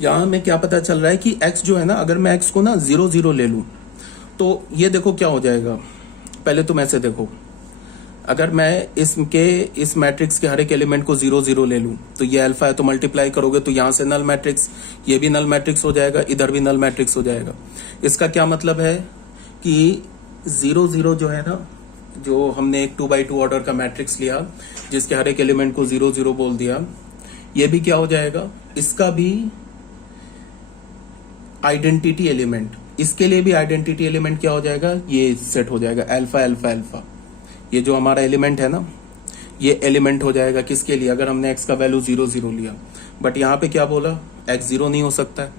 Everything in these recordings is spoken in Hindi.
यहाँ में क्या पता चल रहा है कि x जो है ना, अगर मैं x को ना 0 0 ले लूं तो ये देखो क्या हो जाएगा। पहले तुम ऐसे देखो, अगर मैं इस मैट्रिक्स के हर एक एलिमेंट को 0 0 ले लूं तो ये अल्फा है, तो मल्टीप्लाई करोगे तो यहां से नल मैट्रिक्स, ये भी नल मैट्रिक्स हो जाएगा, इधर भी नल मैट्रिक्स हो जाएगा। इसका क्या मतलब है कि 0 0 जो है ना, जो हमने एक 2x2 ऑर्डर का मैट्रिक्स लिया जिसके हर एक एलिमेंट को 0 0 बोल दिया, ये भी क्या हो जाएगा, इसका भी आइडेंटिटी एलिमेंट, इसके लिए भी आइडेंटिटी एलिमेंट क्या हो जाएगा, ये सेट हो जाएगा अल्फा अल्फा अल्फा। ये जो हमारा एलिमेंट है ना, ये एलिमेंट हो जाएगा किसके लिए, अगर हमने x का वैल्यू 0 0 लिया। बट यहाँ पे क्या बोला, x 0 नहीं हो सकता है,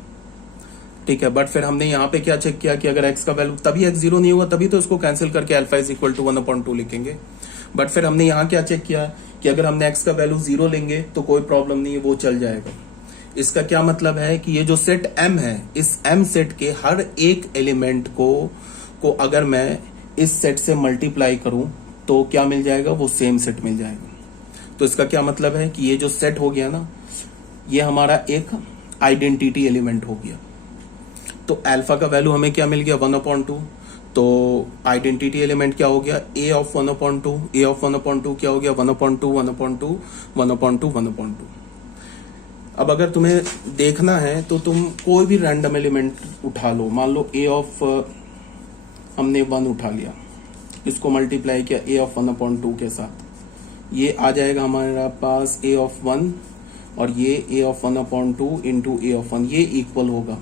ठीक है। बट फिर हमने यहाँ पे क्या चेक किया कि अगर x का वैल्यू, तभी x 0 नहीं हुआ, तभी तो इसको कैंसिल करके अल्फा इज इक्वल टू 1/2 लिखेंगे। बट फिर हमने यहाँ क्या चेक किया कि अगर हमने x का वैल्यू 0 लेंगे तो कोई प्रॉब्लम नहीं है, वो चल जाएगा। इसका क्या मतलब है कि ये जो सेट m है, इस m सेट के हर एक एलिमेंट को अगर मैं इस सेट से मल्टीप्लाई करूं तो क्या मिल जाएगा, वो सेम सेट मिल जाएगा। तो इसका क्या मतलब है कि ये जो सेट हो गया ना, ये हमारा एक आइडेंटिटी एलिमेंट हो गया। तो अल्फा का वैल्यू हमें क्या मिल गया, 1/2। तो आइडेंटिटी एलिमेंट क्या हो गया, a ऑफ 1/2। a ऑफ 1/2 क्या हो गया, 1/2 1/2 1/2 1/2। अब अगर तुम्हें देखना है तो तुम कोई भी रैंडम एलिमेंट उठा लो, मान लो a ऑफ हमने 1 उठा लिया, इसको मल्टीप्लाई किया a ऑफ 1/2 के साथ, ये आ जाएगा हमारे पास a ऑफ 1 और ये a of 1/2 into a of 1, ये इक्वल होगा।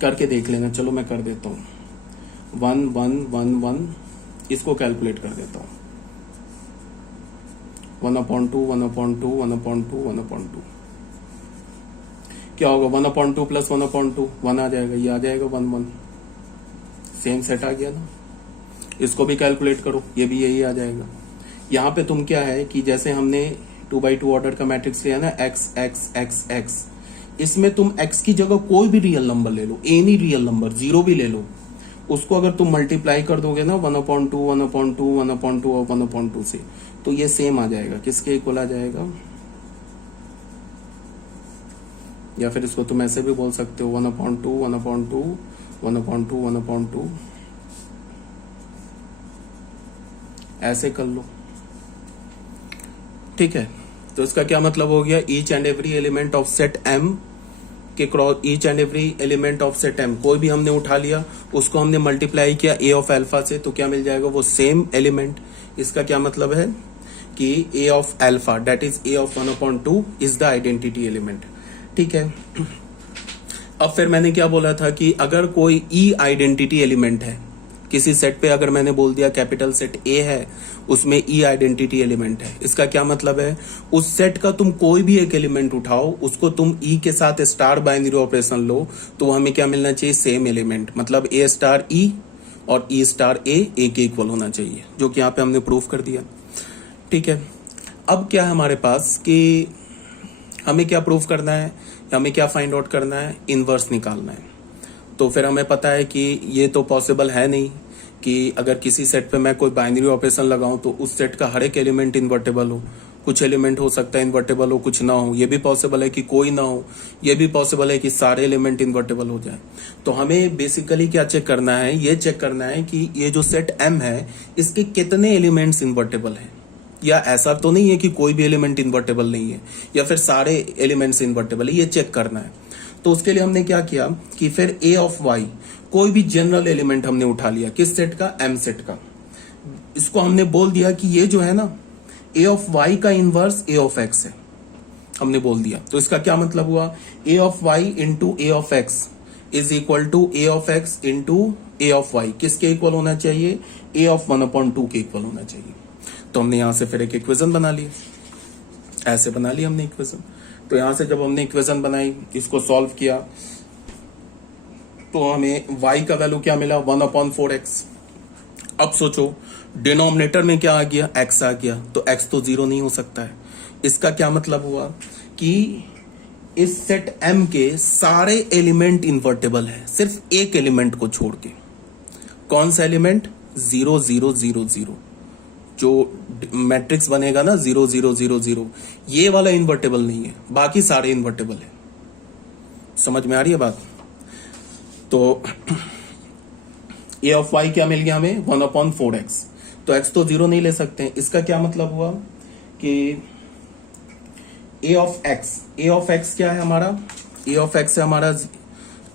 करके देख लेना, चलो मैं कर देता हूँ, 1 1 1 1, इसको कैलकुलेट कर देता हूँ, 1/2 1/2 1/2 1/2 क्या होगा, 1/2 प्लस 1/2 1 आ जाएगा, ये आ जाएगा 1 1, सेम सेट आ गया ना। इसको भी कैलकुलेट करो, ये भी यही आ जाएगा। यहाँ पे तुम क्या है कि जैसे हमने 2x2 ऑर्डर का मैट्रिक्स लिया ना, x x x x, इसमें तुम x की जगह कोई भी रियल नंबर ले लो, एनी रियल नंबर, 0 भी ले लो, उसको अगर तुम मल्टीप्लाई कर दोगे ना 1/2 1/2 1/2 और 1/2 से, तो ये सेम आ जाएगा, किसके इक्वल आ जाएगा, या फिर इसको तुम ऐसे भी बोल सकते हो 1/2 1/2 1/2 1/2, ऐसे कर लो, ठीक है। तो इसका क्या मतलब हो गया, each and every element of set m के cross, each and every element of set m, कोई भी हमने उठा लिया, उसको हमने मल्टीप्लाई किया a ऑफ अल्फा से, तो क्या मिल जाएगा, वो सेम एलिमेंट। इसका क्या मतलब है कि a of alpha that is a of 1/2 is the identity element, ठीक है। अब फिर मैंने क्या बोला था कि अगर कोई ई आइडेंटिटी एलिमेंट है किसी सेट पे, अगर मैंने बोल दिया कैपिटल सेट ए है, उसमें ई आइडेंटिटी एलिमेंट है, इसका क्या मतलब है, उस सेट का तुम कोई भी एक एलिमेंट उठाओ, उसको तुम ई के साथ स्टार बाइनरी ऑपरेशन लो, तो हमें क्या मिलना चाहिए, सेम एलिमेंट, मतलब ए स्टार ई और ई स्टार ए के इक्वल होना चाहिए, जो कि यहाँ पे हमने प्रूफ कर दिया, ठीक है। अब क्या है हमारे पास कि हमें क्या प्रूफ करना है, हमें क्या फाइंड आउट करना है, इनवर्स निकालना है। तो फिर हमें पता है कि ये तो पॉसिबल है नहीं कि अगर किसी सेट पे मैं कोई बाइनरी ऑपरेशन लगाऊं तो उस सेट का हर एक एलिमेंट इन्वर्टेबल हो, कुछ एलिमेंट हो सकता है इन्वर्टेबल हो, कुछ ना हो, ये भी पॉसिबल है कि कोई ना हो, ये भी पॉसिबल है कि सारे एलिमेंट इन्वर्टेबल हो जाए। तो हमें बेसिकली क्या चेक करना है, ये चेक करना है कि ये जो सेट M है, इसके कितने एलिमेंट्स इन्वर्टेबल हैं, या ऐसा तो नहीं है कि कोई भी एलिमेंट इन्वर्टेबल नहीं है, या फिर सारे एलिमेंट्स इन्वर्टेबल है, ये चेक करना है। तो उसके लिए हमने क्या किया कि फिर a ऑफ y, कोई भी जनरल एलिमेंट हमने उठा लिया, किस सेट का, m सेट का, इसको हमने बोल दिया कि ये जो है ना a ऑफ y का इनवर्स a ऑफ x है, हमने बोल दिया। तो इसका क्या मतलब हुआ, a of y into a of x is equal to a of x into a of y, किसके इक्वल होना चाहिए, a ऑफ 1/2 के इक्वल होना चाहिए। तो हमने यहां से फिर एक इक्वेशन बना ली, ऐसे बना ली हमने इक्वेशन। तो यहां से जब हमने इक्वेशन बनाई, इसको सॉल्व किया, तो हमें y का वैल्यू क्या मिला, 1/4x। अब सोचो डिनोमिनेटर में क्या आ गया, x आ गया, तो x तो 0 नहीं हो सकता है। इसका क्या मतलब हुआ कि इस सेट M के सारे एलिमेंट इन्वर्टेबल है, सिर्फ एक एलिमेंट को छोड़ के। कौन सा एलिमेंट, 0 0 0 0, जो मैट्रिक्स बनेगा ना 0 0 0 0, ये वाला इन्वर्टेबल नहीं है, बाकी सारे इन्वर्टेबल है। समझ में आ रही है बात? तो ए ऑफ वाई क्या मिल गया हमें? 1/4x। तो x तो 0 नहीं ले सकते हैं। इसका क्या मतलब हुआ कि ए ऑफ एक्स क्या है हमारा? ए ऑफ एक्स है हमारा,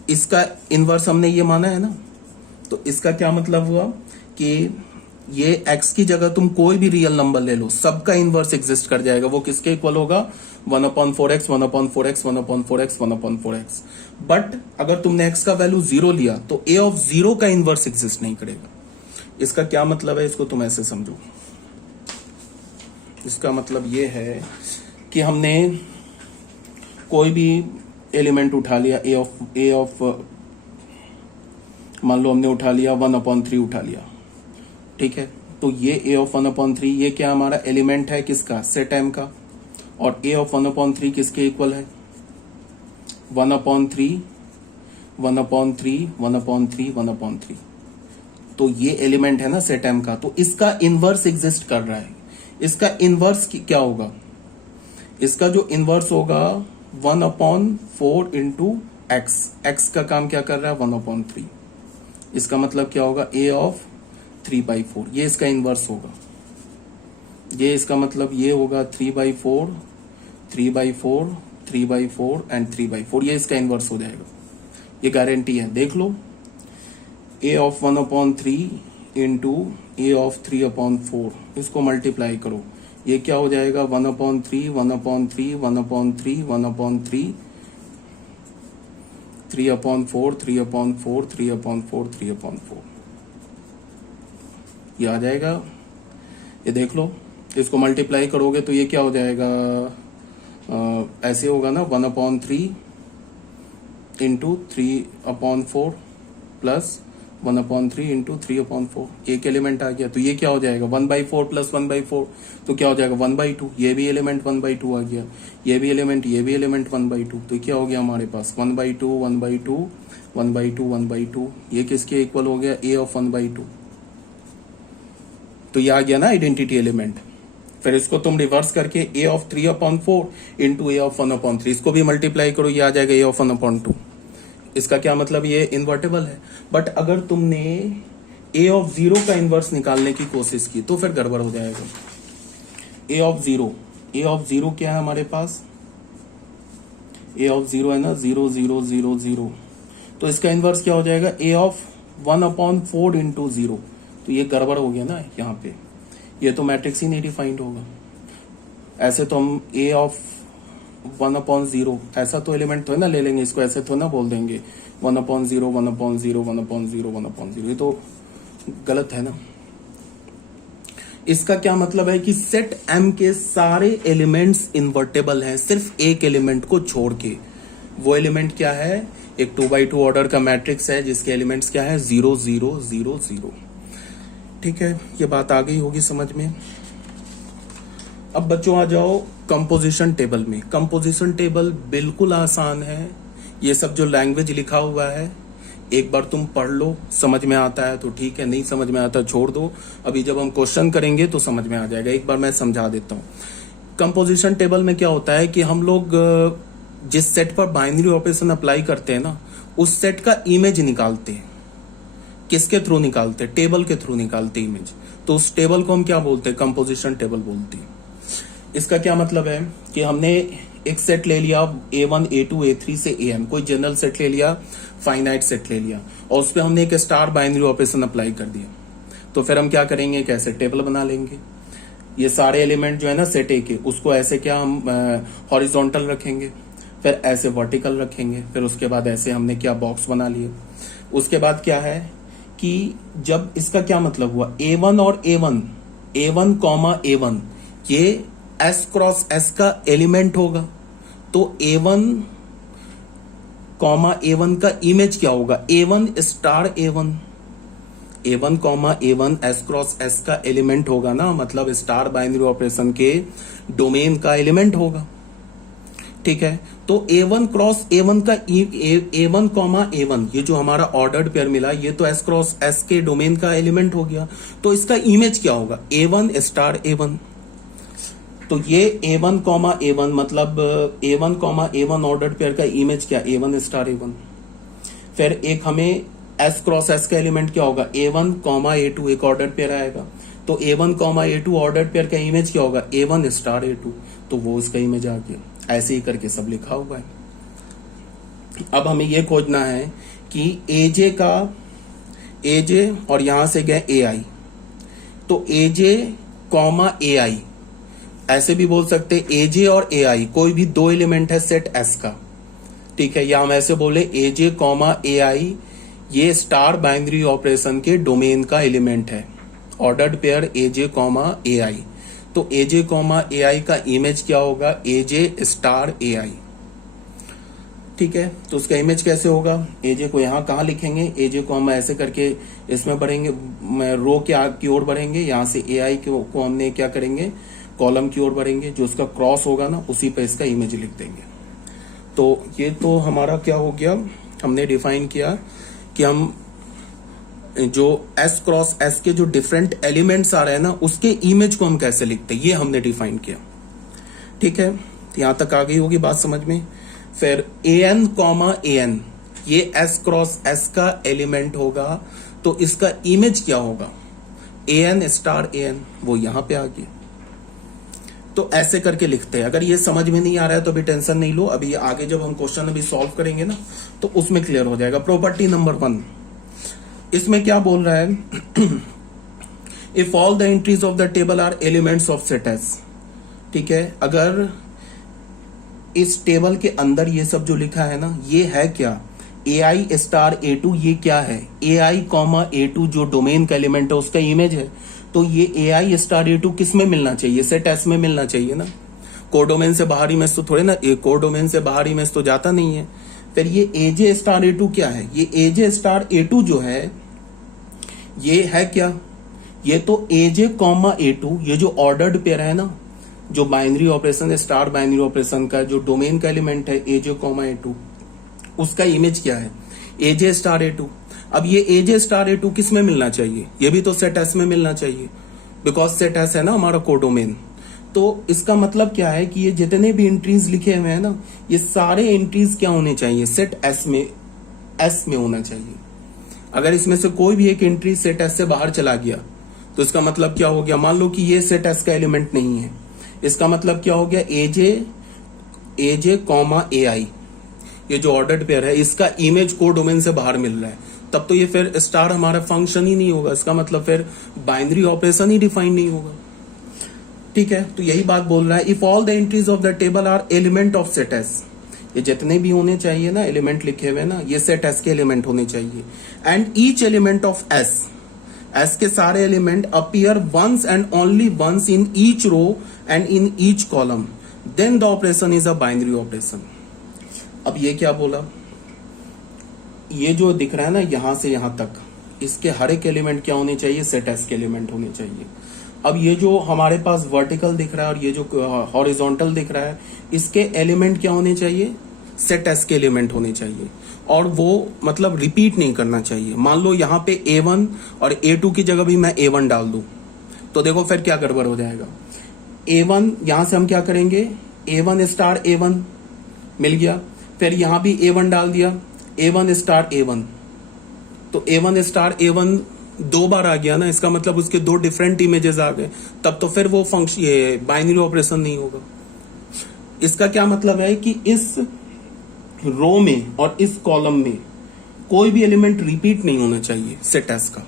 इसका इनवर्स हमने ये माना है ना, तो इसका क्या मतलब हुआ कि ये x की जगह तुम कोई भी रियल नंबर ले लो, सबका इनवर्स एग्जिस्ट कर जाएगा। वो किसके इक्वल होगा? 1/4x 1/4x 1/4x 1/4x। But अगर तुमने x का वैल्यू 0 लिया तो a ऑफ 0 का इनवर्स एग्जिस्ट नहीं करेगा। इसका क्या मतलब है, इसको तुम ऐसे समझो। इसका मतलब ये है कि हमने कोई भी एलिमेंट उठा लिया, ए ऑफ मान लो हमने उठा लिया 1/3 उठा लिया, ठीक है। तो ये a ऑफ 1/3 ये क्या हमारा एलिमेंट है किसका? सेट m का। और a ऑफ 1/3 किसके इक्वल है? 1/3 1/3 1/3 1/3। तो ये एलिमेंट है ना सेट m का, तो इसका इनवर्स एग्जिस्ट कर रहा है। इसका इनवर्स क्या होगा? इसका जो इनवर्स होगा 1/4 इंटू एक्स। एक्स का काम क्या कर रहा है? 1/3। इसका मतलब क्या होगा? a of 3/4। ये इसका इनवर्स होगा। ये इसका मतलब ये होगा 3/4 3/4 3/4 एंड 3/4। ये इसका इनवर्स हो जाएगा, ये गारंटी है। देख लो, a of 1/3 into a of 3/4, इसको मल्टीप्लाई करो, ये क्या हो जाएगा? 1/3 1/3 1/3 1/3 3/4 3/4 3/4 3/4। ये आ जाएगा, ये देख लो। इसको मल्टीप्लाई करोगे तो ये क्या हो जाएगा? ऐसे होगा ना, 1/3 इंटू 3/4 प्लस 1/3 इंटू 3/4। एक एलिमेंट आ गया, तो ये क्या हो जाएगा? 1/4 प्लस 1/4, तो क्या हो जाएगा? 1/2। ये भी एलिमेंट 1/2 आ गया, ये भी एलिमेंट 1/2। तो क्या हो गया हमारे पास? 1/2 1/2 1/2 1/2। ये किसके इक्वल हो गया? a of 1/2। तो ये आ गया ना आइडेंटिटी एलिमेंट। फिर इसको तुम रिवर्स करके a of 3/4 into a of 1/3, इसको भी मल्टीप्लाई करो, ये आ जाएगा a ऑफ 1/2। इसका क्या मतलब? ये इन्वर्टेबल है। बट अगर तुमने a ऑफ 0 का इनवर्स निकालने की कोशिश की तो फिर गड़बड़ हो जाएगा। a ऑफ 0 क्या है हमारे पास? a ऑफ 0 है ना 0 0 0 0। तो इसका इनवर्स क्या हो जाएगा? a of 1/4 into 0। तो ये गड़बड़ हो गया ना यहाँ पे, ये तो मैट्रिक्स ही नहीं डिफाइंड होगा। ऐसे तो हम a ऑफ 1/0 ऐसा तो एलिमेंट थोड़ा ना ले लेंगे, इसको ऐसे थोड़ा ना बोल देंगे 1/0 1/0 1/0 1/0। ये तो गलत है ना। इसका क्या मतलब है कि सेट m के सारे एलिमेंट्स इन्वर्टेबल हैं, सिर्फ एक एलिमेंट को छोड़ के। वो एलिमेंट क्या है? एक 2x2 ऑर्डर का मैट्रिक्स है जिसके एलिमेंट्स क्या है? 0 0 0 0। ठीक है, ये बात आ गई होगी समझ में। अब बच्चों आ जाओ कंपोजिशन टेबल में। कंपोजिशन टेबल बिल्कुल आसान है। ये सब जो लैंग्वेज लिखा हुआ है एक बार तुम पढ़ लो, समझ में आता है तो ठीक है, नहीं समझ में आता छोड़ दो। अभी जब हम क्वेश्चन करेंगे तो समझ में आ जाएगा। एक बार मैं समझा देता हूँ। कंपोजिशन टेबल में क्या होता है कि हम लोग जिस सेट पर बाइनरी ऑपरेशन अप्लाई करते हैं ना, उस सेट का इमेज निकालते हैं। किसके थ्रू निकालते हैं? टेबल के थ्रू निकालते हैं इमेज। तो उस टेबल को हम क्या बोलते हैं? कंपोजिशन टेबल बोलते हैं। इसका क्या मतलब है कि हमने एक सेट ले लिया A1 A2 A3 से AM, कोई जनरल सेट ले लिया, फाइनाइट सेट ले लिया, और उस पर हमने एक स्टार बाइनरी ऑपरेशन अप्लाई कर दिया। तो फिर हम क्या करेंगे? एक ऐसे टेबल बना लेंगे। ये सारे एलिमेंट जो है ना सेट ए के, उसको ऐसे क्या हम हॉरिजॉन्टल रखेंगे, फिर ऐसे वर्टिकल रखेंगे, फिर उसके बाद ऐसे हमने क्या बॉक्स बना लिए। उसके बाद क्या है कि जब इसका क्या मतलब हुआ? A1 और A1 कॉमा A1 ये S क्रॉस S का एलिमेंट होगा। तो A1 कॉमा A1 का इमेज क्या होगा? A1 star A1 comma A1 S cross S का एलिमेंट होगा ना, मतलब स्टार बाइनरी ऑपरेशन के डोमेन का एलिमेंट होगा। ठीक है, तो A1 क्रॉस A1 का A1 कॉमा A1 ये जो हमारा ऑर्डर्ड पेयर मिला, ये तो S क्रॉस S के डोमेन का एलिमेंट हो गया। तो इसका इमेज क्या होगा? A1 star A1। तो ये A1 कॉमा A1 मतलब A1 comma A1 order pair का इमेज क्या, A1 स्टार A1। फिर एक हमें S क्रॉस S का एलिमेंट क्या होगा, A1 कॉमा A2, एक ऑर्डर पेयर आएगा। तो A1 comma A2 order pair का इमेज क्या होगा, A1 स्टार A2, तो वो उसका इमेज आ गया। ऐसे ही करके सब लिखा हुआ है। अब हमें ये खोजना है कि AJ का AJ और यहां से गया AI, तो AJ कॉमा AI, ऐसे भी बोल सकते AJ और AI कोई भी दो एलिमेंट है सेट S का, ठीक है। या हम ऐसे बोले AJ कॉमा AI ये स्टार बाइनरी ऑपरेशन के डोमेन का एलिमेंट है, ordered pair AJ comma AI। तो AJ कॉमा AI का इमेज क्या होगा, AJ स्टार AI, ठीक है। तो उसका इमेज कैसे होगा, AJ को यहां कहां लिखेंगे, AJ को हम ऐसे करके इसमें बढ़ेंगे, रो की ओर बढ़ेंगे, यहां से AI को हमने क्या करेंगे, कॉलम की ओर बढ़ेंगे, जो उसका क्रॉस होगा ना उसी पे इसका इमेज लिख देंगे। तो ये तो हमारा क्या हो गया, हमने डिफाइन किया कि हम जो S क्रॉस S के जो डिफरेंट एलिमेंट्स आ रहे हैं ना उसके इमेज को हम कैसे लिखते हैं, ये हमने डिफाइन किया, ठीक है। यहां तक आ गई होगी बात समझ में। फिर AN कॉमा AN ये S क्रॉस S का एलिमेंट होगा, तो इसका इमेज क्या होगा, AN स्टार AN, वो यहां पे आ गया। तो ऐसे करके लिखते हैं। अगर ये समझ में नहीं आ रहा है तो अभी टेंशन नहीं लो, अभी आगे जब हम क्वेश्चन अभी सॉल्व करेंगे ना तो उसमें क्लियर हो जाएगा। प्रॉपर्टी नंबर 1 इसमें क्या बोल रहा है, if all the entries of the table are elements of set S, ठीक है। अगर इस टेबल के अंदर ये सब जो लिखा है ना ये है क्या, AI स्टार A2, ये क्या है, AI कॉमा A2 जो डोमेन का एलिमेंट है उसका इमेज है। तो ये AI स्टार A2 किस में मिलना चाहिए, सेट S में मिलना चाहिए ना। कोडोमेन से बाहर इमेज तो थोड़े ना, कोडोमेन से बाहर इमेज तो जाता नहीं है। फिर ये AJ स्टार A2 क्या है, ये AJ स्टार A2 जो है ये है क्या, ये तो AJ कॉमा A2 ये जो ऑर्डर्ड पेयर है ना, जो बाइनरी ऑपरेशन है, स्टार बाइनरी ऑपरेशन का जो डोमेन का एलिमेंट है AJ कॉमा A2, उसका इमेज क्या है, AJ स्टार A2। अब ये AJ स्टार A2 किस में मिलना चाहिए, ये भी तो सेट S में मिलना चाहिए, बिकॉज सेट S है ना हमारा कोडोमेन। तो इसका मतलब क्या है कि ये जितने भी एंट्रीज लिखे हुए हैं ना ये सारे एंट्रीज क्या होने चाहिए, सेट S में होना चाहिए। अगर इसमें से कोई भी एक एंट्री सेट S से बाहर चला गया तो इसका मतलब क्या हो गया, मान लो कि ये सेट S का एलिमेंट नहीं है, इसका मतलब क्या हो गया, AJ कॉमा AI ये जो ऑर्डर्ड पेयर है इसका इमेज कोडोमेन से बाहर मिल रहा है, तब तो ये फिर स्टार हमारा फंक्शन ही नहीं होगा, इसका मतलब फिर बाइनरी ऑपरेशन ही डिफाइन नहीं होगा, ठीक है। तो यही बात बोल रहा है, if all the entries of the table are element of set S, ये जितने भी होने चाहिए ना एलिमेंट लिखे हुए ना ये सेट S के एलिमेंट होने चाहिए। And each element of S के सारे element appear once and only once in each row and in each column, then the operation is a binary operation. अब ये क्या बोला, ये जो दिख रहा है ना यहां से यहां तक, इसके हर एक एलिमेंट क्या होने चाहिए, सेट S के एलिमेंट होने चाहिए। अब ये जो हमारे पास वर्टिकल दिख रहा है और ये जो हॉरिजॉन्टल दिख रहा है इसके एलिमेंट क्या होने चाहिए, सेट S के एलिमेंट होने चाहिए, और वो मतलब रिपीट नहीं करना चाहिए। मान लो यहाँ पे A1 और A2 की जगह भी मैं A1 डाल दूं तो देखो फिर क्या गड़बड़ हो जाएगा। A1 यहां से हम क्या करेंगे, A1 स्टार A1 मिल गया, फिर यहां भी A1 डाल दिया, A1 स्टार A1, तो A1 स्टार A1 दो बार आ गया ना, इसका मतलब उसके दो डिफरेंट इमेजेस आ गए, तब तो फिर वो फंक्शन ये बाइनरी ऑपरेशन नहीं होगा। इसका क्या मतलब है कि इस रो में और इस कॉलम में कोई भी एलिमेंट रिपीट नहीं होना चाहिए सेट S का।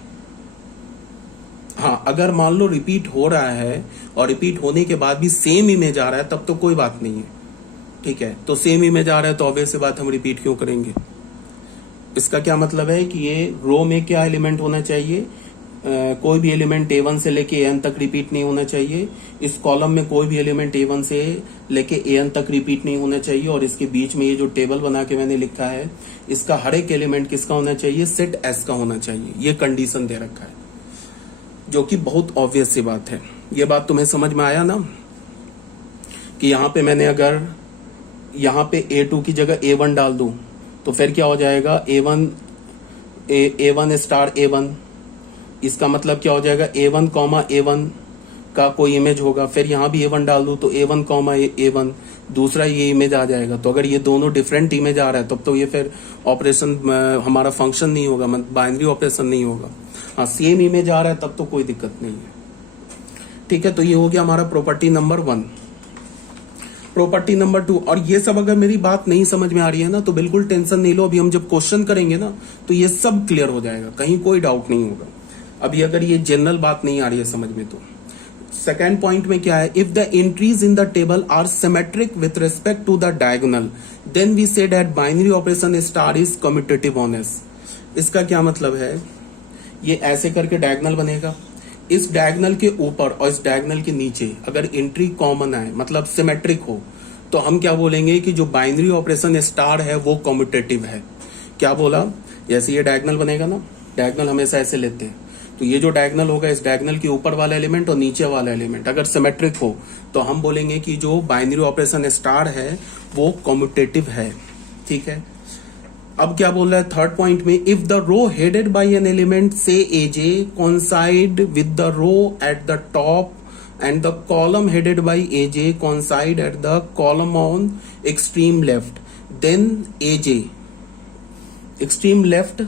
हाँ, अगर मान लो रिपीट हो रहा है और रिपीट होने के बाद भी सेम इमेज आ रहा है तब तो कोई बात नहीं है, ठीक है। तो सेम इमेज आ रहा है तो ऑब्वियस सी बात हम रिपीट क्यों करेंगे। इसका क्या मतलब है कि ये रो में क्या एलिमेंट होना चाहिए, कोई भी एलिमेंट A1 से लेके AN तक रिपीट नहीं होना चाहिए। इस कॉलम में कोई भी एलिमेंट A1 से लेके AN तक रिपीट नहीं होना चाहिए, और इसके बीच में ये जो टेबल बना के मैंने लिखा है इसका हर एक एलिमेंट किसका होना चाहिए, सेट S का होना चाहिए। ये कंडीशन दे रखा है जो कि बहुत ऑब्वियस सी बात है। ये बात तुम्हें समझ में आया ना कि यहाँ पे मैंने अगर यहाँ पे A2 की जगह A1 डाल दूं तो फिर क्या हो जाएगा, A1 स्टार A1, इसका मतलब क्या हो जाएगा A1 कॉमा A1 का कोई इमेज होगा, फिर यहाँ भी A1 डाल दूं तो A1 कॉमा A1 दूसरा ये इमेज आ जाएगा। तो अगर ये दोनों डिफरेंट इमेज आ रहा है तब तो ये फिर ऑपरेशन हमारा फंक्शन नहीं होगा, मतलब बाइनरी ऑपरेशन नहीं होगा। हाँ, सेम इमेज आ रहा है तब तो कोई दिक्कत नहीं है। ठीक है, तो ये हो गया हमारा प्रॉपर्टी नंबर 1। प्रॉपर्टी नंबर 2, और ये सब अगर मेरी बात नहीं समझ में आ रही है ना तो बिल्कुल टेंशन नहीं लो, अभी हम जब क्वेश्चन करेंगे ना तो ये सब क्लियर हो जाएगा, कहीं कोई डाउट नहीं होगा। अभी अगर ये जनरल बात नहीं आ रही है समझ में तो सेकेंड पॉइंट में क्या है, if the entries in the table are symmetric with respect to the diagonal then we say that binary operation star is commutative on S. इसका क्या मतलब है, ये ऐसे करके डायगोनल बनेगा, इस डायगोनल के ऊपर और इस डायगोनल के नीचे अगर एंट्री कॉमन आए मतलब सिमेट्रिक हो तो हम क्या बोलेंगे कि जो बाइनरी ऑपरेशन स्टार है वो कम्यूटेटिव है। क्या बोला, जैसे ये डायगोनल बनेगा ना, डायगोनल हमेशा ऐसे लेते हैं, तो ये जो डायगोनल होगा इस डायगोनल के ऊपर वाला एलिमेंट और नीचे वाला एलिमेंट अगर सिमेट्रिक हो तो हम बोलेंगे कि जो बाइनरी ऑपरेशन स्टार है वो कम्यूटेटिव है। ठीक है, अब क्या बोल रहा है थर्ड पॉइंट में, if the row headed by an element से a j coincide with the row at the top and the column headed by a j coincide at the column on extreme left then a j extreme left.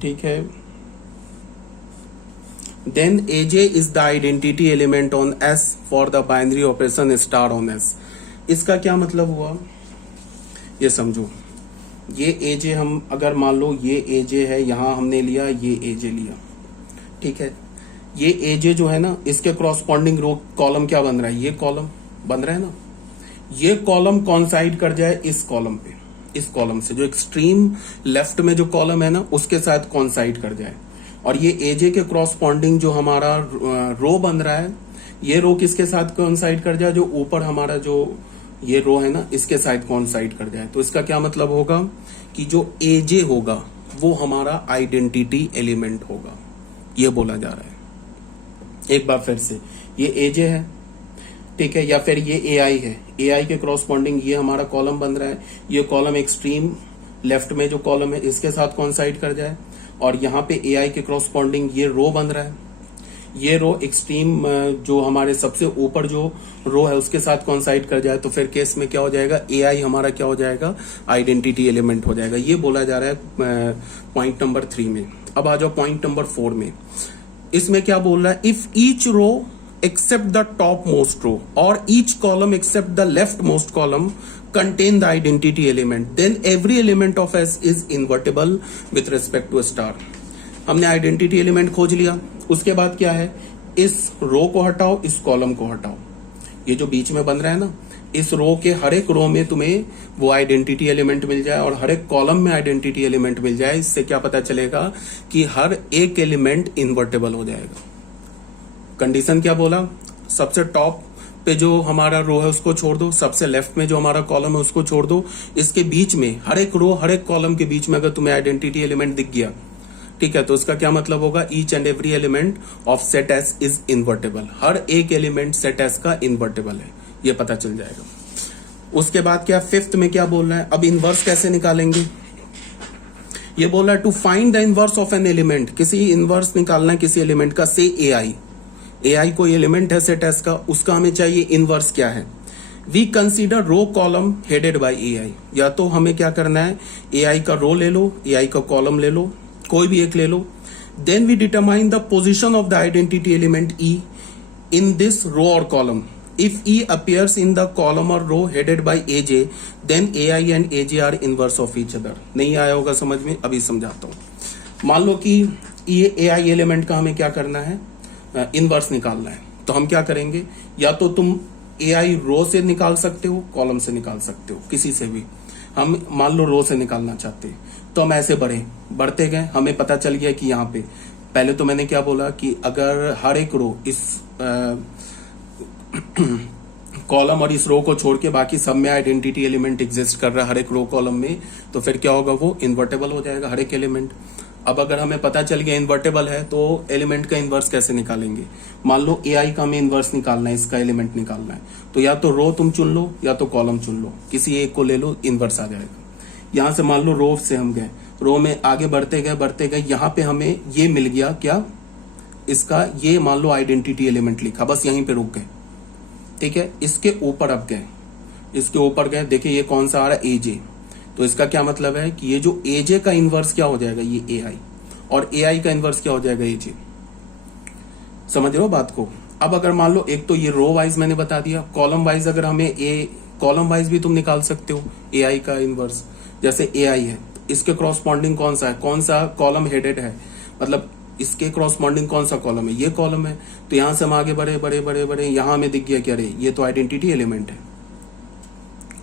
ठीक है, then a j is the identity element on S for the binary operation star on S. इसका क्या मतलब हुआ ये समझो, ये एजे हम अगर मान लो ये एजे है, यहां हमने लिया ये एजे लिया, ठीक है, ये एजे जो है ना इसके क्रॉसपॉन्डिंग रो कॉलम क्या बन रहा है, ये कॉलम बन रहा है ना, ये कॉलम कॉन्साइड कर जाए इस कॉलम पे, इस कॉलम से जो एक्सट्रीम लेफ्ट में जो कॉलम है ना उसके साथ कॉन्साइड कर जाए, और ये एजे के क्रॉसपॉन्डिंग जो हमारा रो बन रहा है ये रो किसके साथ कॉन्साइड कर जाए, जो ऊपर हमारा जो ये रो है ना इसके साथ कॉन्साइड कर जाए। तो इसका क्या मतलब होगा कि जो एजे होगा वो हमारा आइडेंटिटी एलिमेंट होगा, ये बोला जा रहा है। एक बार फिर से, ये एजे है, ठीक है, या फिर ये एआई है, एआई के क्रॉसपॉन्डिंग ये हमारा कॉलम बन रहा है, ये कॉलम एक्सट्रीम लेफ्ट में जो कॉलम है इसके साथ कॉन्साइड कर जाए, और यहाँ पे एआई के क्रॉसपॉन्डिंग ये रो बन रहा है, ये रो एक्सट्रीम जो हमारे सबसे ऊपर जो रो है उसके साथ कॉन्साइड कर जाए, तो फिर केस में क्या हो जाएगा, एआई हमारा क्या हो जाएगा, आइडेंटिटी एलिमेंट हो जाएगा। ये बोला जा रहा है पॉइंट नंबर 3 में। अब आ जाओ पॉइंट नंबर 4 में, इसमें क्या बोल रहा है, if each row except the topmost row or each column except the leftmost column contain the identity element then every element of S is invertible with respect to a star। हमने आइडेंटिटी एलिमेंट खोज लिया, उसके बाद क्या है, इस रो को हटाओ, इस कॉलम को हटाओ, ये जो बीच में बन रहा है ना, इस रो के हर एक रो में तुम्हें वो आइडेंटिटी एलिमेंट मिल जाए और हर एक कॉलम में आइडेंटिटी एलिमेंट मिल जाए। इससे क्या पता चलेगा कि हर एक एलिमेंट इन्वर्टेबल हो जाएगा। कंडीशन क्या बोला, सबसे टॉप पे जो हमारा रो है उसको छोड़ दो, सबसे लेफ्ट में जो हमारा कॉलम है उसको छोड़ दो, इसके बीच में हर एक रो हर एक कॉलम के बीच में अगर तुम्हें आइडेंटिटी एलिमेंट दिख गया, ठीक है, तो इसका क्या मतलब होगा, each and every element of set S is invertible, हर एक एलिमेंट सेट एस का इन्वर्टेबल है, ये पता चल जाएगा। उसके बाद क्या, फिफ्थ में क्या बोल रहा है, अब इनवर्स कैसे निकालेंगे, ये बोल रहा है to find the inverse of an element, किसी इनवर्स निकालना है किसी एलिमेंट का, से एआई कोई एलिमेंट है सेट एस का, उसका हमें चाहिए इनवर्स क्या है। We consider row column headed by a i, या तो हमें क्या करना है, एआई का रो ले लो, एआई का कॉलम ले लो, कोई भी एक ले लो, then we determine the position of the identity element E in this row और column. If E appears in the column और row headed by a j then a i and a j are inverse of each other. नहीं आया होगा समझ में, अभी समझाता हूं। मान लो कि ये एआई एलिमेंट का हमें क्या करना है, इनवर्स निकालना है, तो हम क्या करेंगे, या तो तुम एआई रो से निकाल सकते हो, कॉलम से निकाल सकते हो, किसी से भी। हम मान लो रो से निकालना चाहते हैं तो हम ऐसे बढ़ते गए, हमें पता चल गया कि यहाँ पे पहले तो मैंने क्या बोला कि अगर हर एक रो इस कॉलम और इस रो को छोड़ के बाकी सब में आइडेंटिटी एलिमेंट एग्जिस्ट कर रहा है हर एक रो कॉलम में, तो फिर क्या होगा, वो इन्वर्टेबल हो जाएगा हर एक एलिमेंट। अब अगर हमें पता चल गया इन्वर्टेबल है तो एलिमेंट का इन्वर्स कैसे निकालेंगे, मान लो एआई का हमें इन्वर्स निकालना है, इसका एलिमेंट निकालना है, तो या तो रो तुम चुन लो या तो कॉलम चुन लो, किसी एक को ले लो, इन्वर्स आ जाएगा। यहां से मान लो रो से हम गए, रो में आगे बढ़ते गए, यहाँ पे हमें ये मिल गया क्या, इसका ये मान लो आइडेंटिटी एलिमेंट लिखा, बस यहीं पे रुक गए, ठीक है। इसके ऊपर अब गए, इसके ऊपर गए, देखिए ये कौन सा आ रहा है, एजे। तो इसका क्या मतलब है कि ये जो एजे का इनवर्स क्या हो जाएगा, ये एआई, और एआई का इनवर्स क्या हो जाएगा, एजे। समझ रहे हो बात को। अब अगर मान लो एक तो ये रो वाइज मैंने बता दिया, कॉलम वाइज अगर हमें कॉलम वाइज भी तुम निकाल सकते हो एआई का इनवर्स। जैसे एआई है, इसके क्रॉसपॉन्डिंग कौन सा है, कौन सा कॉलम हेडेड है, मतलब इसके क्रॉसपॉन्डिंग कौन सा कॉलम है, ये कॉलम है। तो यहां से हम आगे बढ़े बढ़े बढ़े बढ़े, यहां हमें दिख गया क्या, रे ये तो आइडेंटिटी एलिमेंट है,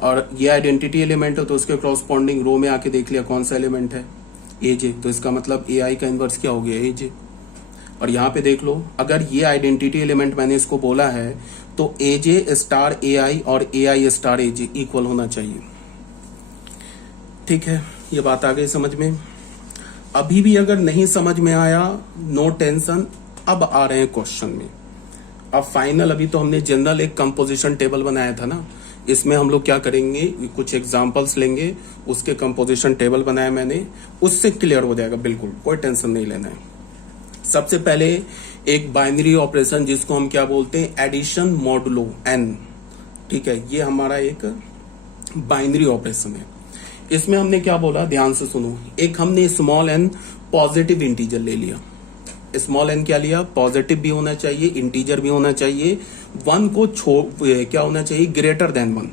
और ये आइडेंटिटी एलिमेंट है, तो उसके क्रॉसपॉन्डिंग रो में आके देख लिया कौन सा एलिमेंट है, एजे। तो इसका मतलब एआई का इनवर्स क्या हो गया, एजे। और यहाँ पे देख लो, अगर ये आइडेंटिटी एलिमेंट मैंने इसको बोला है तो एजे स्टार एआई और एआई स्टार एजे इक्वल होना चाहिए, ठीक है। ये बात आ गई समझ में। अभी भी अगर नहीं समझ में आया, नो टेंशन, अब आ रहे हैं क्वेश्चन में। अब फाइनल, अभी तो हमने जनरल एक कंपोजिशन टेबल बनाया था ना, इसमें हम लोग क्या करेंगे, कुछ एग्जांपल्स लेंगे, उसके कंपोजिशन टेबल बनाया मैंने, उससे क्लियर हो जाएगा, बिल्कुल कोई टेंशन नहीं लेना है। सबसे पहले एक बाइनरी ऑपरेशन जिसको हम क्या बोलते हैं, एडिशन मॉडुलो एन, ठीक है। ये हमारा एक बाइनरी ऑपरेशन है। इसमें हमने क्या बोला, ध्यान से सुनो। एक हमने स्मॉल एन पॉजिटिव इंटीजर ले लिया। स्मॉल एन क्या लिया, पॉजिटिव भी होना चाहिए, इंटीजर भी होना चाहिए, वन को क्या होना चाहिए, ग्रेटर देन वन,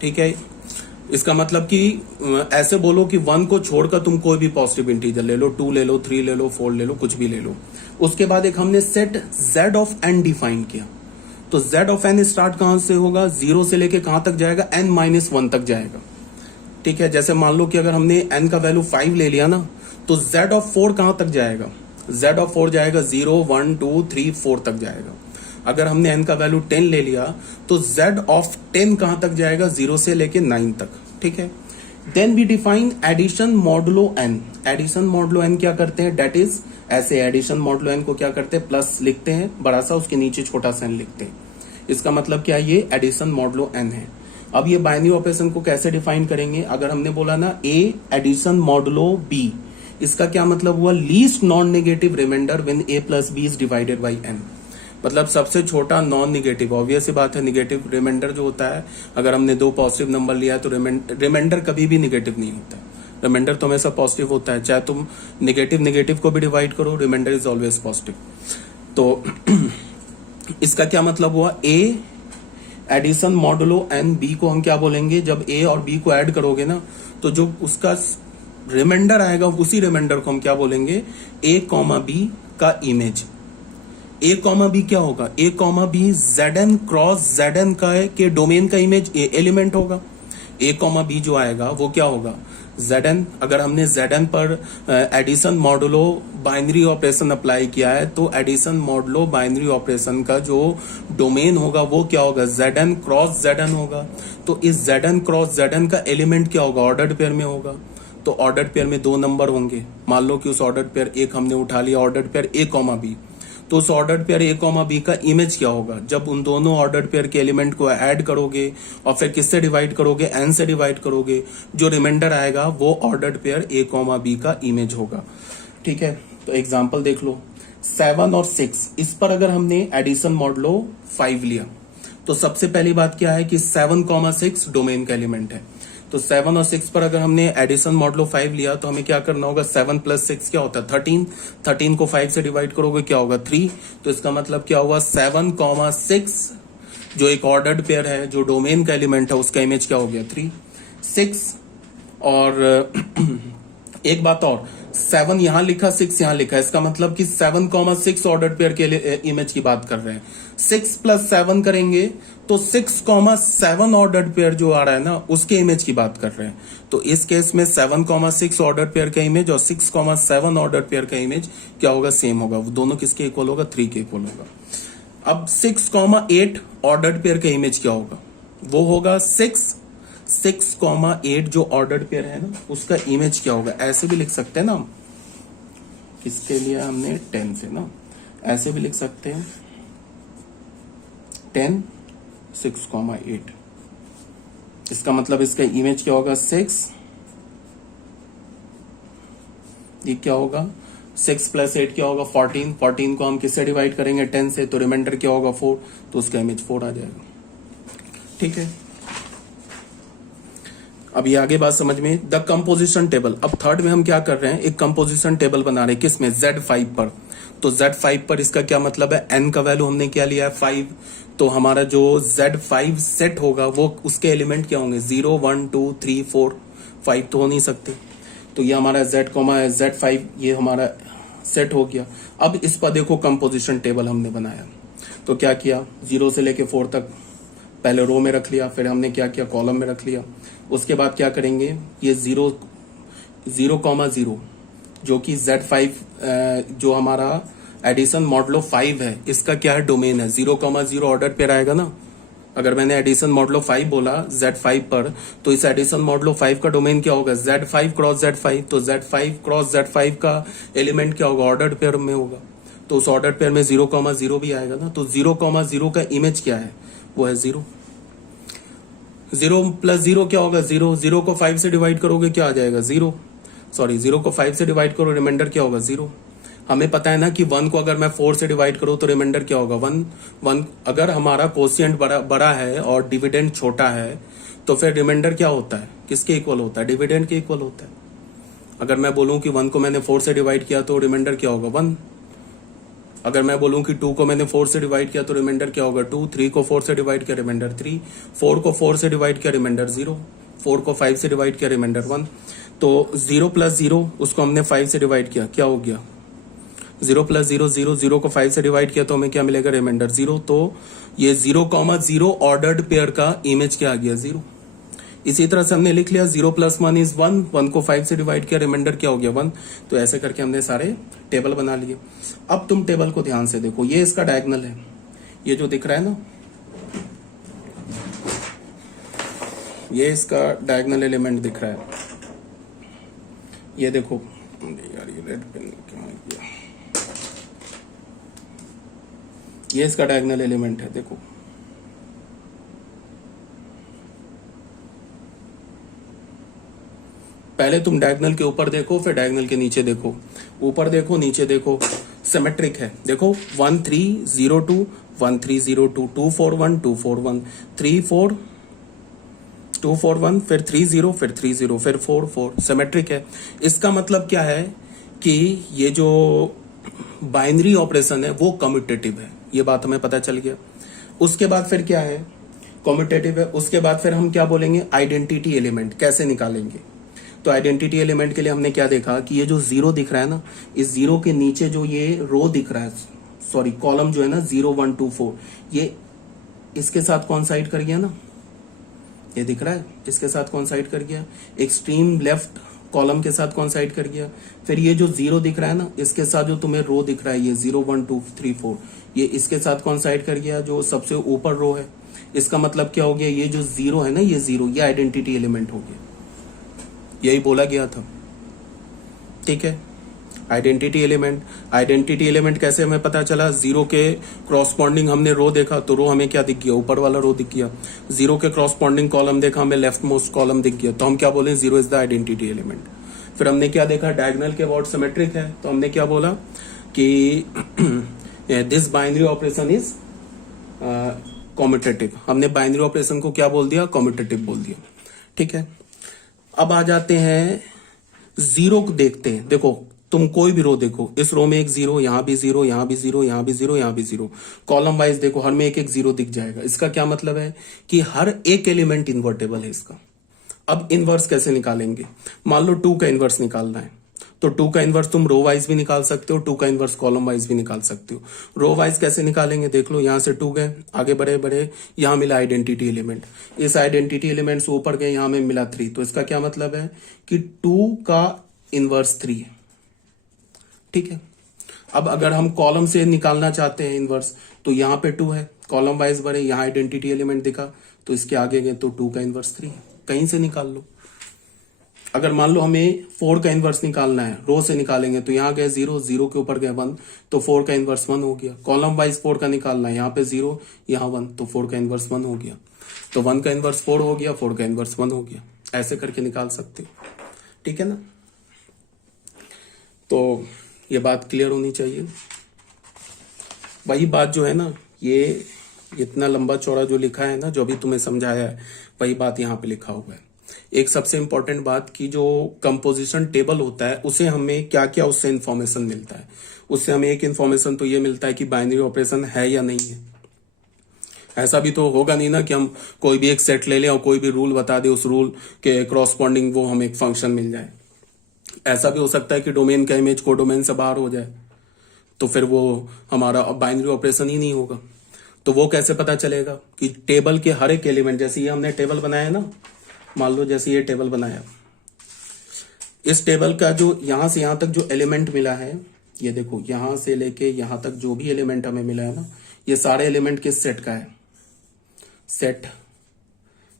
ठीक है। इसका मतलब कि ऐसे बोलो कि वन को छोड़कर तुम कोई भी पॉजिटिव इंटीजर ले लो, 2 ले लो, 3 ले लो, 4 ले लो, कुछ भी ले लो। उसके बाद एक हमने set z of n define किया। तो z ऑफ n स्टार्ट कहां से होगा, 0 से लेके कहां तक जाएगा, n-1 तक जाएगा, ठीक है। जैसे मान लो कि अगर हमने n का वैल्यू 5 ले लिया ना, तो z ऑफ 4 कहां तक जाएगा, z ऑफ 4 जाएगा 0, 1, 2, 3, 4 तक जाएगा। अगर हमने n का वैल्यू 10 ले लिया तो z ऑफ 10 कहां तक जाएगा, 0 से लेके 9 तक, ठीक है। Then we define addition modulo n। Addition modulo n क्या करते हैं, डेट इज, ऐसे एडिशन मॉडुलो n को क्या करते हैं, प्लस लिखते हैं बड़ा सा, उसके नीचे छोटा सा n लिखते हैं। इसका मतलब क्या है, ये एडिशन मॉडुलो n है। अब ये बाइनरी ऑपरेशन को कैसे डिफाइन करेंगे, अगर हमने बोला ना a एडिशन मॉडुलो b, इसका क्या मतलब हुआ, least non negative remainder when a plus b is divided by n। मतलब सबसे छोटा नॉन निगेटिव, ऑब्वियस सी बात है, निगेटिव रिमाइंडर जो होता है, अगर हमने 2 पॉजिटिव नंबर लिया है तो रिमाइंडर कभी भी निगेटिव नहीं होता, रिमाइंडर तो हमेशा पॉजिटिव होता है। चाहे तुम निगेटिव निगेटिव को भी डिवाइड करो, रिमाइंडर इज ऑलवेज पॉजिटिव। तो इसका क्या मतलब हुआ, ए एडिशन मॉडुलो एन, बी को हम क्या बोलेंगे, जब ए और बी को ऐड करोगे ना, तो जो उसका रिमाइंडर आएगा, उसी रिमाइंडर को हम क्या बोलेंगे, ए कॉमा बी का इमेज। ए कॉमा बी क्या होगा, a comma b Zn cross Zn का है कि डोमेन का इमेज एलिमेंट होगा। ए कॉमा बी जो आएगा वो क्या होगा, Zn। अगर हमने Zn पर addition modulo binary operation apply किया है, तो एडिशन मॉडुलो बाइनरी ऑपरेशन का जो डोमेन होगा वो क्या होगा, Zn क्रॉस Zn होगा। तो इस Zn क्रॉस Zn का एलिमेंट क्या होगा, ऑर्डर्ड पेयर में होगा। तो ऑर्डर्ड पेयर में 2 नंबर होंगे। मान लो कि उस ऑर्डर्ड पेयर एक हमने उठा लिया, ordered pair a comma b, तो उस ordered pair a comma b का इमेज क्या होगा, जब उन दोनों ऑर्डर्ड पेयर के एलिमेंट को ऐड करोगे और फिर किससे डिवाइड करोगे, n से डिवाइड करोगे, जो रिमाइंडर आएगा वो ordered pair a comma b का इमेज होगा, ठीक है। तो एग्जांपल देख लो, 7 और 6, इस पर अगर हमने एडिशन मॉडुलो 5 लिया, तो सबसे पहली बात क्या है कि 7,6 डोमेन का एलिमेंट है। तो 7 और 6 पर अगर हमने एडिशन मॉडुलो 5 लिया, तो हमें क्या करना होगा, 7 प्लस 6 क्या होता है, 13। 13 को 5 से डिवाइड करोगे क्या होगा, 3। तो इसका मतलब क्या हुआ, 7,6 जो एक ऑर्डर्ड पेयर है, जो डोमेन का एलिमेंट है, उसका इमेज क्या हो गया, 3, 6। और एक बात और, 7 यहां लिखा, 6 यहां लिखा, इसका मतलब कि 7,6 ऑर्डर्ड पेयर के इमेज की बात कर रहे हैं। 6 प्लस 7 करेंगे तो 6,7 ऑर्डर्ड पेयर जो आ रहा है ना, उसके इमेज की बात कर रहे हैं। तो इस केस में 7,6 ऑर्डर्ड पेयर का इमेज और 6,7 ऑर्डर्ड पेयर का इमेज क्या होगा, सेम होगा। वो दोनों किसके इक्वल होगा, 3 के इक्वल होगा। अब 6,8 ऑर्डर्ड पेयर का इमेज क्या होगा, वो होगा 6,8 जो ऑर्डर्ड पेयर है ना, उसका इमेज क्या होगा। ऐसे भी लिख सकते हैं ना हम, इसके लिए हमने 10 से ना, ऐसे भी लिख सकते हैं 10, 6,8। इसका मतलब इसका इमेज क्या होगा, 6, ये क्या होगा 6 प्लस 8 क्या होगा 14, 14 को हम किससे डिवाइड करेंगे 10 से, तो रिमाइंडर क्या होगा 4, तो उसका इमेज 4 आ जाएगा। ठीक है, अब ये आगे बात समझ में। द कंपोजिशन टेबल, अब थर्ड में हम क्या कर रहे हैं, एक कंपोजिशन टेबल बना रहे हैं, किसमें Z5 पर। तो Z5 पर इसका क्या मतलब है, n का वैल्यू हमने क्या लिया है 5, तो हमारा जो Z5 सेट होगा वो उसके एलिमेंट क्या होंगे 0 1 2 3 4 5 तो हो नहीं सकते। तो ये हमारा Z5 ये हमारा सेट हो गया। अब इस पर देखो कंपोजिशन टेबल हमने बनाया, तो क्या किया 0 से लेके 4 तक पहले रो में रख लिया, फिर हमने क्या किया कॉलम में रख लिया। उसके बाद क्या करेंगे, ये 0 0,0 जो कि Z5 जो हमारा एडिशन मॉडलो 5 है, इसका क्या है डोमेन है 0,0 ऑर्डर पेयर आएगा ना। अगर मैंने एडिशन मॉडलो 5 बोला Z5 पर, तो इस एडिशन मॉडलो 5 का डोमेन क्या होगा Z5 क्रॉस Z5, तो Z5 क्रॉस Z5 का एलिमेंट क्या होगा ऑर्डर पेयर में होगा, तो उस ऑर्डर पेयर में 0,0 भी आएगा ना। तो 0,0 का इमेज क्या है, वो है 0। 0 प्लस 0 क्या होगा 0, 0 को 5 से डिवाइड करोगे क्या आ जाएगा 0, सॉरी 0 को 5 से डिवाइड करो रिमाइंडर क्या होगा 0। हमें पता है ना कि 1 को अगर मैं 4 से डिवाइड करूं तो रिमाइंडर क्या होगा 1। अगर हमारा कोशिएंट बड़ा है और डिविडेंड छोटा है तो फिर रिमाइंडर क्या होता है, किसके इक्वल होता है, डिविडेंड के इक्वल होता है। अगर मैं बोलूं कि 1 को मैंने 4 से डिवाइड किया तो रिमाइंडर क्या होगा 1। अगर मैं बोलूं कि 2 को मैंने 4 से डिवाइड किया तो रिमाइंडर क्या होगा 2, 3 को 4 से डिवाइड किया रिमाइंडर 3, 4 को 4 से डिवाइड किया रिमाइंडर 0, 4 को 5 से डिवाइड किया रिमाइंडर 1। तो 0 प्लस 0 उसको हमने 5 से डिवाइड किया, क्या हो गया 0 प्लस 0 0, 0 को 5 से डिवाइड किया तो हमें क्या मिलेगा रिमाइंडर 0। तो ये 0,0 ऑर्डर्ड पेयर का इमेज क्या आ गया 0। इसी तरह से हमने लिख लिया 0 प्लस 1 इज 1, 1 को 5 से डिवाइड किया रिमाइंडर क्या हो गया 1। तो ऐसे करके हमने सारे टेबल बना लिए। अब तुम टेबल को ध्यान से देखो, ये इसका डायगोनल है, ये जो दिख रहा है ना, ये इसका डायगोनल एलिमेंट दिख रहा है, ये देखो यार ये रेड पेन क्या किया, ये इसका डायगोनल एलिमेंट है देखो। पहले तुम डायगोनल के ऊपर देखो फिर डायगोनल के नीचे देखो, ऊपर देखो नीचे देखो, सिमेट्रिक है देखो 1 3 0 2 1 3 0 2 2 4 1 2 4 1 3 4 2 4 1 फिर 3 0 फिर 3 0 फिर 4 4, सिमेट्रिक है। इसका मतलब क्या है कि ये जो बाइनरी ऑपरेशन है वो कम्यूटेटिव है, ये बात हमें पता चल गया। उसके बाद फिर क्या है, कम्यूटेटिव है। उसके बाद फिर हम क्या बोलेंगे, आइडेंटिटी एलिमेंट कैसे निकालेंगे। तो आइडेंटिटी एलिमेंट के लिए हमने क्या देखा कि ये जो 0 दिख रहा है ना, इस 0 के नीचे जो ये रो दिख रहा है, सॉरी कॉलम जो है ना 0 1 2 4, ये इसके साथ कॉन्साइड कर गया ना, ये दिख रहा है इसके साथ कॉन्साइड कर गया, एक्सट्रीम लेफ्ट कॉलम के साथ कॉन्साइड कर गया। फिर ये जो 0 दिख रहा है ना, इसके साथ जो तुम्हें रो दिख रहा है ये 0 1 2 3 4, ये इसके साथ कॉन्साइड कर गया जो सबसे ऊपर रो है। इसका मतलब क्या हो गया, ये जो 0 है ना, ये 0 ये आइडेंटिटी एलिमेंट हो गया, यही बोला गया था। ठीक है, आइडेंटिटी एलिमेंट। आइडेंटिटी एलिमेंट कैसे हमें पता चला, 0 के क्रॉसपॉन्डिंग हमने रो देखा तो रो हमें क्या दिख गया, ऊपर वाला रो दिख गया। 0 के क्रॉसपॉन्डिंग कॉलम देखा हमें लेफ्ट मोस्ट कॉलम दिख गया, तो हम क्या बोले 0 इज द आइडेंटिटी एलिमेंट। फिर हमने क्या देखा, डायगोनल के अबाउट सिमेट्रिक है, तो हमने क्या बोला कि this binary operation is commutative. हमने बाइनरी ऑपरेशन को क्या बोल दिया, कम्यूटेटिव बोल दिया। ठीक है, अब आ जाते हैं 0 को देखते हैं। देखो तुम कोई भी रो देखो, इस रो में एक 0, यहां भी 0, यहां भी 0, यहां भी 0, यहां भी 0, कॉलम वाइज देखो हर में एक एक 0 दिख जाएगा। इसका क्या मतलब है कि हर एक एलिमेंट इन्वर्टेबल है इसका। अब इनवर्स कैसे निकालेंगे, मान लो 2 का इनवर्स निकालना है, तो 2 का इनवर्स तुम रो वाइज भी निकाल सकते हो, 2 का इनवर्स कॉलम वाइज भी निकाल सकते हो। रो वाइज कैसे निकालेंगे, देख लो, यहां से 2 गए, आगे बढ़े बढ़े, यहां मिला आइडेंटिटी एलिमेंट, इस आइडेंटिटी एलिमेंट से ऊपर गए, यहां में मिला 3, तो इसका क्या मतलब है कि 2 का इनवर्स 3 है। ठीक है, अब अगर हम कॉलम से निकालना चाहते हैं इनवर्स, तो यहां पे 2 है, कॉलम वाइज बढ़े, यहां आइडेंटिटी एलिमेंट दिखा, तो इसके आगे गए तो 2 का इनवर्स 3 है, कहीं से निकाल लो। अगर मान लो हमें 4 का इनवर्स निकालना है, रो से निकालेंगे, तो यहां गए 0, 0 के ऊपर गए 1, तो 4 का इनवर्स 1 हो गया। कॉलम वाइज 4 का निकालना है, यहाँ पे 0, यहाँ 1, तो 4 का इनवर्स 1 हो गया। तो 1 का इनवर्स 4 हो गया, 4 का इनवर्स 1 हो गया, ऐसे करके निकाल सकते हो। ठीक है ना, तो ये बात क्लियर होनी चाहिए। वही बात जो है ना, ये इतना लंबा चौड़ा जो लिखा है ना, जो भी तुम्हें समझाया है, वही बात यहाँ पे लिखा हुआ है। एक सबसे इंपॉर्टेंट बात कि जो कंपोजिशन टेबल होता है उसे हमें क्या क्या उससे इंफॉर्मेशन मिलता है। उससे हमें एक इंफॉर्मेशन तो ये मिलता है कि बाइनरी ऑपरेशन है या नहीं है। ऐसा भी तो होगा नहीं ना कि हम कोई भी एक सेट ले लें और कोई भी रूल बता दे, उस रूल के क्रॉसपॉन्डिंग वो हमें एक फंक्शन मिल जाए। ऐसा भी हो सकता है कि डोमेन का इमेज कोडोमेन से बाहर हो जाए, तो फिर वो हमारा बाइनरी ऑपरेशन ही नहीं होगा। तो वो कैसे पता चलेगा कि टेबल के हर एक एलिमेंट, जैसे ये हमने टेबल बनाया ना, मान लो जैसे ये टेबल बनाया, इस टेबल का जो यहां से यहां तक जो एलिमेंट मिला है, ये देखो यहां से लेके यहां तक जो भी एलिमेंट हमें मिला है ना, ये सारे एलिमेंट किस सेट का है? सेट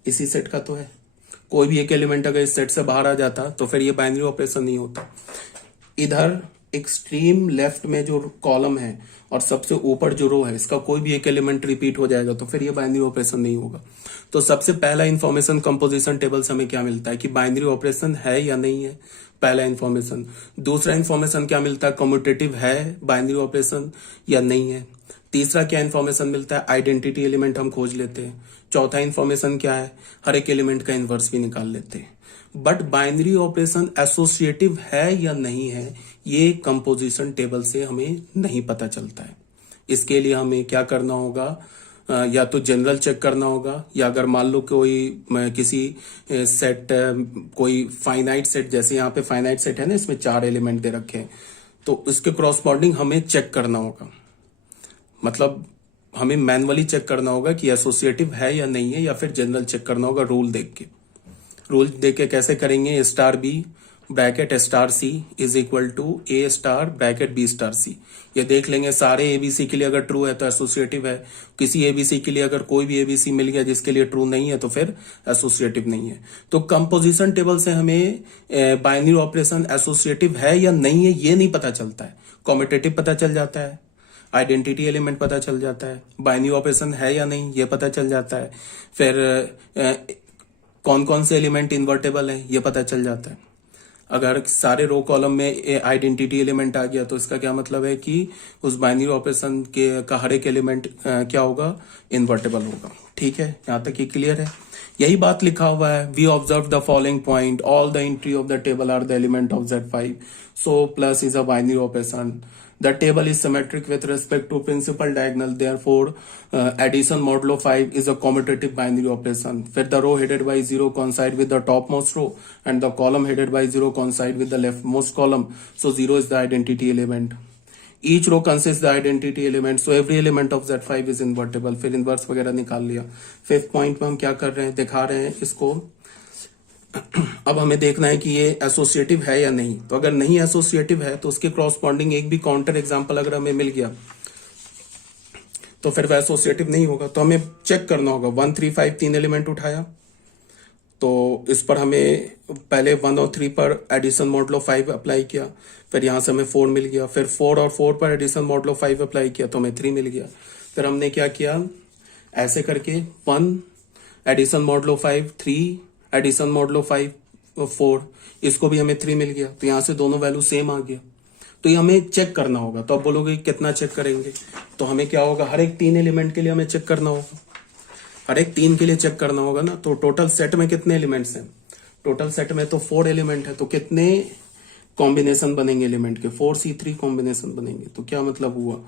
इसी सेट का तो है। कोई भी एक एलिमेंट अगर इस सेट से बाहर आ जाता तो फिर ये बाइनरी ऑपरेशन नहीं होता। इधर एक्सट्रीम लेफ्ट में जो कॉलम है और सबसे ऊपर जो रो है, इसका कोई भी एक एलिमेंट रिपीट हो जाएगा तो फिर ये बाइनरी ऑपरेशन नहीं होगा। तो सबसे पहला इंफॉर्मेशन कंपोजिशन टेबल से हमें क्या मिलता है कि बाइनरी ऑपरेशन है या नहीं है, पहला इंफॉर्मेशन। दूसरा इंफॉर्मेशन क्या मिलता है, कम्यूटेटिव है बाइनरी ऑपरेशन या नहीं है। तीसरा क्या इंफॉर्मेशन मिलता है, आइडेंटिटी एलिमेंट हम खोज लेते हैं। चौथा इंफॉर्मेशन क्या है, हर एक एलिमेंट का इनवर्स भी निकाल लेते हैं। बट बाइनरी ऑपरेशन एसोसिएटिव है या नहीं है, ये कंपोजिशन टेबल से हमें नहीं पता चलता है। इसके लिए हमें क्या करना होगा, या तो जनरल चेक करना होगा, या अगर मान लो कोई किसी सेट, कोई फाइनाइट सेट, जैसे यहाँ पे फाइनाइट सेट है ना, इसमें 4 एलिमेंट दे रखे हैं, तो इसके क्रॉसपॉन्डिंग हमें चेक करना होगा। मतलब हमें मैनुअली चेक करना होगा कि एसोसिएटिव है या नहीं है, या फिर जनरल चेक करना होगा रूल देख के। रूल देख के कैसे करेंगे, star b bracket star c is equal to a star bracket b star c. ये देख लेंगे सारे एबीसी के लिए अगर ट्रू है तो एसोसिएटिव है, किसी एबीसी के लिए अगर कोई भी एबीसी मिल गया जिसके लिए ट्रू नहीं है तो फिर एसोसिएटिव नहीं है। तो कंपोजिशन टेबल से हमें बाइनरी ऑपरेशन एसोसिएटिव है या नहीं है ये नहीं पता चलता है। कॉम्यूटेटिव पता चल जाता है, आइडेंटिटी एलिमेंट पता चल जाता है, बाइनरी ऑपरेशन है या नहीं ये पता चल जाता है, फिर कौन कौन से एलिमेंट इन्वर्टेबल है ये पता चल जाता है। अगर सारे रो कॉलम में आइडेंटिटी एलिमेंट आ गया तो इसका क्या मतलब है कि उस बाइनरी ऑपरेशन के का हर एक एलिमेंट क्या होगा, इन्वर्टेबल होगा। ठीक है, यहां तक ये क्लियर है। यही बात लिखा हुआ है, we observe the following point, all the entry of the table are the element of Z5, so plus is a binary operation. The table is symmetric with respect to principal diagonal. Therefore, addition modulo 5 is a commutative binary operation. Where the row headed by 0 coincide with the topmost row and the column headed by 0 coincide with the leftmost column. So 0 is the identity element. Each row consists the identity element. So every element of Z5 is invertible. फिर इनवर्स वगैरह निकाल लिया। 5th पॉइंट में हम क्या कर रहे हैं, दिखा रहे हैं इसको। अब हमें देखना है कि ये एसोसिएटिव है या नहीं। तो अगर नहीं एसोसिएटिव है तो उसके क्रॉसपॉन्डिंग एक भी काउंटर एग्जांपल अगर हमें मिल गया तो फिर वह एसोसिएटिव नहीं होगा। तो हमें चेक करना होगा। 1 3 5 3 एलिमेंट उठाया, तो इस पर हमें पहले 1 और 3 पर एडिशन मॉडुलो 5 अप्लाई किया, फिर यहां से हमें 4 मिल गया, फिर 4 और 4 पर एडिशन मॉडुलो 5 अप्लाई किया तो हमें 3 मिल गया। फिर हमने क्या किया, ऐसे करके 1 एडिशन मॉडुलो 5 3 एडिशन मॉडुलो 5 4, इसको भी हमें 3 मिल गया। तो यहां से दोनों वैल्यू सेम आ गया। तो ये हमें चेक करना होगा। तो अब बोलोगे कितना चेक करेंगे, तो हमें क्या होगा, हर एक 3 एलिमेंट के लिए हमें चेक करना होगा। हर एक 3 के लिए चेक करना होगा ना। तो टोटल सेट में कितने एलिमेंट्स हैं, टोटल सेट में तो 4 एलिमेंट है। तो कितने कॉम्बिनेशन बनेंगे एलिमेंट के, 4C3 कॉम्बिनेशन बनेंगे। तो क्या मतलब हुआ,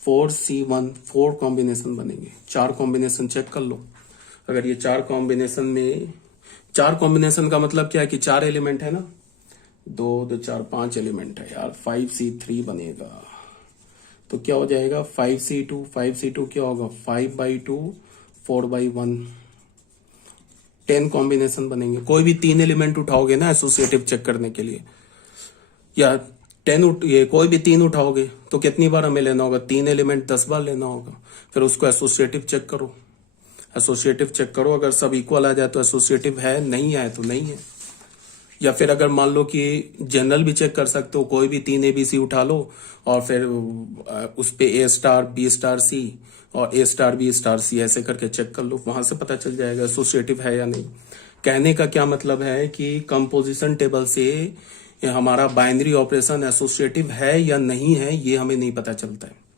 4C1 4 कॉम्बिनेशन बनेंगे। 4 कॉम्बिनेशन चेक कर लो। अगर ये 4 कॉम्बिनेशन में, 4 कॉम्बिनेशन का मतलब क्या है कि 4 एलिमेंट है ना, 2 2 4 5 एलिमेंट है यार, 5C3 बनेगा। तो क्या हो जाएगा 5C2, 5C2 क्या होगा 5/2 4/1, 10 कॉम्बिनेशन बनेंगे। कोई भी 3 एलिमेंट उठाओगे ना एसोसिएटिव चेक करने के लिए, या 10 ये कोई भी 3 उठाओगे तो कितनी बार हमें लेना होगा, 3 एलिमेंट 10 बार लेना होगा। फिर उसको एसोसिएटिव चेक करो, एसोसिएटिव चेक करो। अगर सब इक्वल आ जाए तो एसोसिएटिव है, नहीं आए तो नहीं है। या फिर अगर मान लो कि जनरल भी चेक कर सकते हो, कोई भी 3 एबीसी उठा लो और फिर उस पे A star B star C और A star B star C ऐसे करके चेक कर लो, वहां से पता चल जाएगा एसोसिएटिव है या नहीं। कहने का क्या मतलब है कि कंपोजिशन टेबल से हमारा बाइनरी ऑपरेशन एसोसिएटिव है या नहीं है, ये हमें नहीं पता चलता है।